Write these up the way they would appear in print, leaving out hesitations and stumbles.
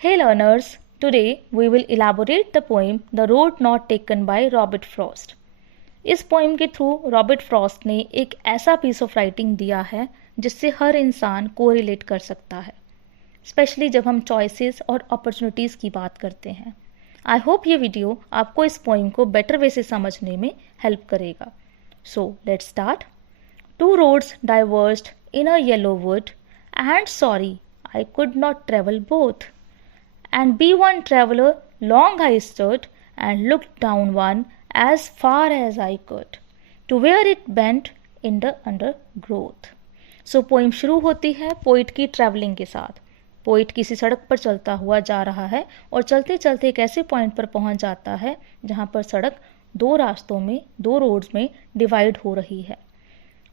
Hey learners, today we will elaborate the poem The Road Not Taken by Robert Frost. इस poem के through Robert Frost ने एक ऐसा piece of writing दिया है जिससे हर इंसान को रिलेट कर सकता है, स्पेशली जब हम चॉइसेस और अपॉर्चुनिटीज़ की बात करते हैं। आई होप ये वीडियो आपको इस पोइम को बेटर वे से समझने में हेल्प करेगा। So let's start. Two roads diverged in a yellow wood and sorry I could not travel both. And be one traveller, long I stood, and looked down one as far as I could, to where it bent in the undergrowth. So poem शुरू होती है poet की travelling के साथ। Poet किसी सड़क पर चलता हुआ जा रहा है और चलते चलते एक ऐसे पॉइंट पर पहुंच जाता है जहां पर सड़क दो रास्तों में, दो रोड्स में डिवाइड हो रही है।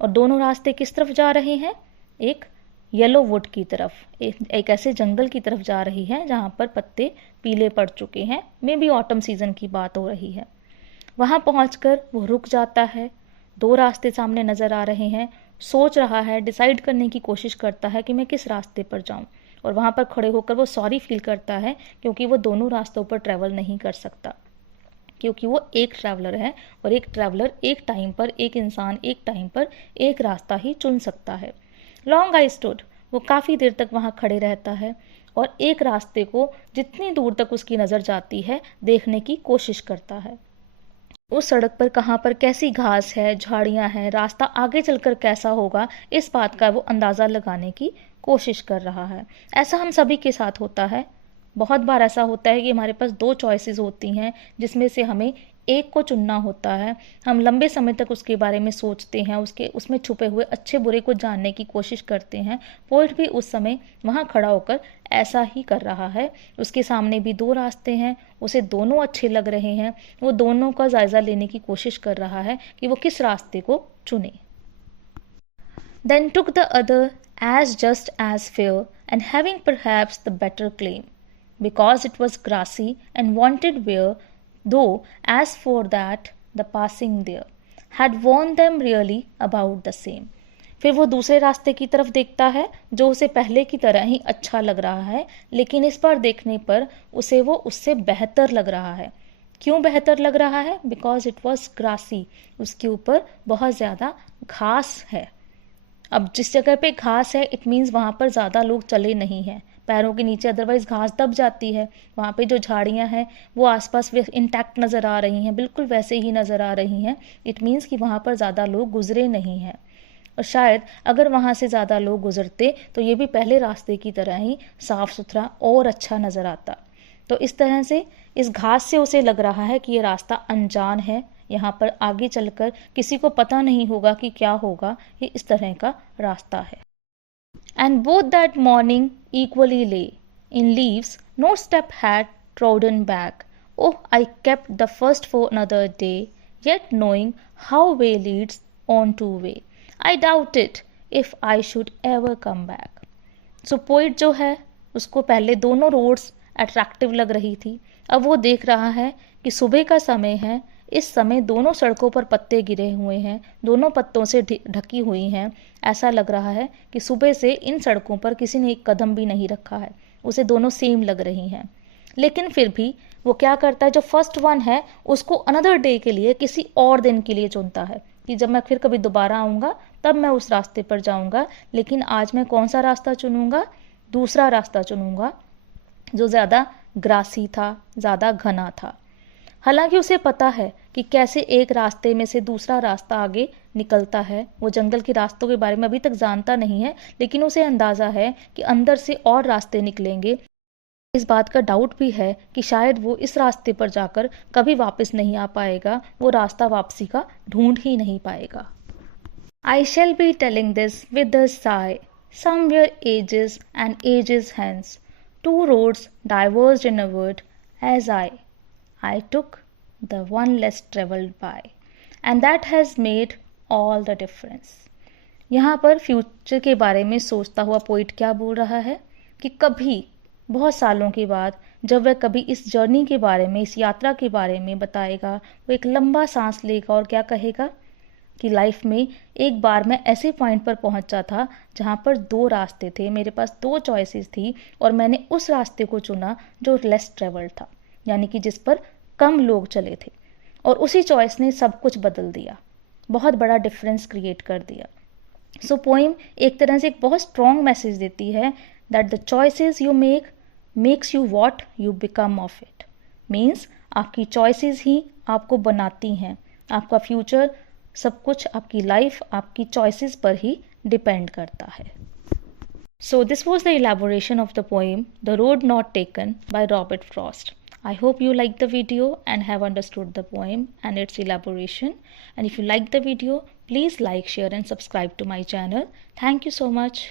और दोनों रास्ते किस तरफ जा रहे हैं? एक येलो वुड की तरफ, एक ऐसे जंगल की तरफ जा रही है जहाँ पर पत्ते पीले पड़ चुके हैं। मे बी ऑटम सीजन की बात हो रही है। वहाँ पहुँचकर वो रुक जाता है। दो रास्ते सामने नज़र आ रहे हैं। सोच रहा है, डिसाइड करने की कोशिश करता है कि मैं किस रास्ते पर जाऊँ। और वहाँ पर खड़े होकर वो सॉरी फील करता है क्योंकि वो दोनों रास्तों पर ट्रैवल नहीं कर सकता, क्योंकि वो एक ट्रैवलर है और एक ट्रैवलर एक टाइम पर, एक इंसान एक टाइम पर एक रास्ता ही चुन सकता है। लॉन्ग आई स्टूड, वो काफ़ी देर तक वहाँ खड़े रहता है और एक रास्ते को जितनी दूर तक उसकी नज़र जाती है देखने की कोशिश करता है। उस सड़क पर कहाँ पर कैसी घास है, झाड़ियाँ हैं, रास्ता आगे चलकर कैसा होगा, इस बात का वो अंदाज़ा लगाने की कोशिश कर रहा है। ऐसा हम सभी के साथ होता है। बहुत बार ऐसा होता है कि हमारे पास दो चॉइसेस होती हैं जिसमें से हमें एक को चुनना होता है। हम लंबे समय तक उसके बारे में सोचते हैं, उसमें छुपे हुए अच्छे बुरे को जानने की कोशिश करते हैं। पोइट भी उस समय वहाँ खड़ा होकर ऐसा ही कर रहा है। उसके सामने भी दो रास्ते हैं, उसे दोनों अच्छे लग रहे हैं। वो दोनों का जायज़ा लेने की कोशिश कर रहा है कि वो किस रास्ते को चुने। Then took the other as just as fair and having perhaps the better claim, because it was grassy and wanted wear, though as for that the passing there had warned them really about the same. फिर वो दूसरे रास्ते की तरफ देखता है जो उसे पहले की तरह ही अच्छा लग रहा है, लेकिन इस बार देखने पर उसे वो उससे बेहतर लग रहा है। क्यों बेहतर लग रहा है? बिकॉज इट वॉज ग्रासी, उसके ऊपर बहुत ज़्यादा घास है। अब जिस जगह पे घास है इट मीन्स वहाँ पर ज़्यादा लोग चले नहीं हैं, पैरों के नीचे अदरवाइज़ घास दब जाती है। वहाँ पे जो झाड़ियाँ हैं वो आसपास इंटैक्ट नज़र आ रही हैं, बिल्कुल वैसे ही नज़र आ रही हैं। इट मीन्स कि वहाँ पर ज़्यादा लोग गुजरे नहीं हैं। और शायद अगर वहाँ से ज़्यादा लोग गुजरते तो ये भी पहले रास्ते की तरह ही साफ़ सुथरा और अच्छा नज़र आता। तो इस तरह से इस घास से उसे लग रहा है कि ये रास्ता अनजान है, यहाँ पर आगे चलकर किसी को पता नहीं होगा कि क्या होगा। ये इस तरह का रास्ता है। And both that morning equally lay in leaves, no step had trodden back. Oh, I kept the first for another day, yet knowing how way leads on to way, I doubted if I should ever come back. So poet जो है उसको पहले दोनों roads attractive लग रही थी। अब वो देख रहा है कि सुबह का समय है, इस समय दोनों सड़कों पर पत्ते गिरे हुए हैं, दोनों पत्तों से ढकी हुई हैं। ऐसा लग रहा है कि सुबह से इन सड़कों पर किसी ने एक कदम भी नहीं रखा है, उसे दोनों सेम लग रही हैं। लेकिन फिर भी वो क्या करता है, जो फर्स्ट वन है उसको अनदर डे के लिए, किसी और दिन के लिए चुनता है कि जब मैं फिर कभी दोबारा आऊँगा तब मैं उस रास्ते पर जाऊँगा। लेकिन आज मैं कौन सा रास्ता चुनूँगा? दूसरा रास्ता चुनूँगा जो ज़्यादा ग्रासी था, ज़्यादा घना था। हालांकि उसे पता है कि कैसे एक रास्ते में से दूसरा रास्ता आगे निकलता है। वो जंगल के रास्तों के बारे में अभी तक जानता नहीं है, लेकिन उसे अंदाज़ा है कि अंदर से और रास्ते निकलेंगे। इस बात का डाउट भी है कि शायद वो इस रास्ते पर जाकर कभी वापस नहीं आ पाएगा, वो रास्ता वापसी का ढूंढ ही नहीं पाएगा। I shall be telling this with a sigh, somewhere ages and ages hence, two roads diverged in a wood, as I took the one less traveled by, and that has made all the difference. यहाँ पर future के बारे में सोचता हुआ poet क्या बोल रहा है कि कभी बहुत सालों के बाद जब वह कभी इस जर्नी के बारे में, इस यात्रा के बारे में बताएगा, वो एक लंबा सांस लेगा और क्या कहेगा? कि लाइफ में एक बार मैं ऐसे पॉइंट पर पहुंचा था जहां पर 2 रास्ते थे, मेरे पास 2 चॉइसेस थी और मैंने उस रास्ते को चुना जो लेस ट्रेवल्ड था, यानी कि जिस पर कम लोग चले थे, और उसी चॉइस ने सब कुछ बदल दिया, बहुत बड़ा डिफरेंस क्रिएट कर दिया। सो पोइम एक तरह से एक बहुत स्ट्रॉन्ग मैसेज देती है that the choices you makes you what you become of it. Means आपकी चॉइसेस ही आपको बनाती हैं, आपका फ्यूचर, सब कुछ, आपकी लाइफ आपकी चॉइसेस पर ही डिपेंड करता है। So this was the elaboration of the poem The Road Not Taken by Robert Frost. I hope you liked the video and have understood the poem and its elaboration. And if you liked the video, please like, share and subscribe to my channel. Thank you so much.